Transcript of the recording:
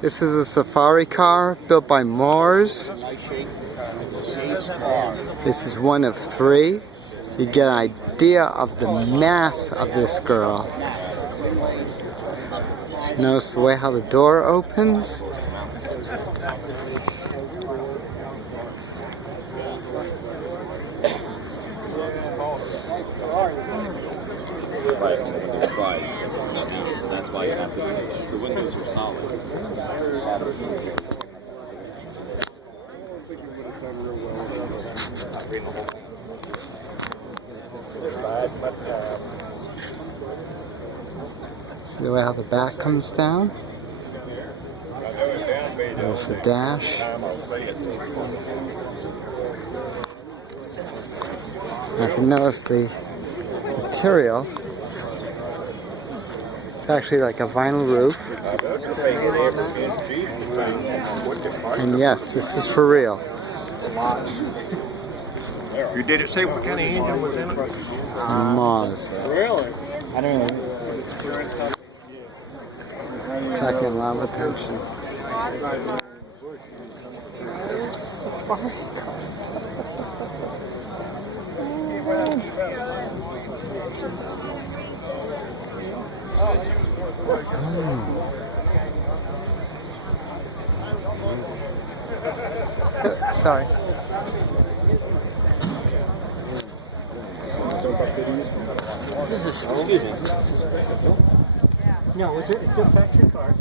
This is a safari car built by Mohs. This is one of 3. You get an idea of the mass of this girl. Notice the way how the door opens. That's why you have to, the windows are solid. See the way how the back comes down? There's the dash. I can notice the material. It's actually like a vinyl roof. And yes, this is for real. You did it say what kind of engine was in it? Mohs. Really? I don't know. Attracting a lot of attention. Safari car. Sorry. Excuse me. No, it's a factory car.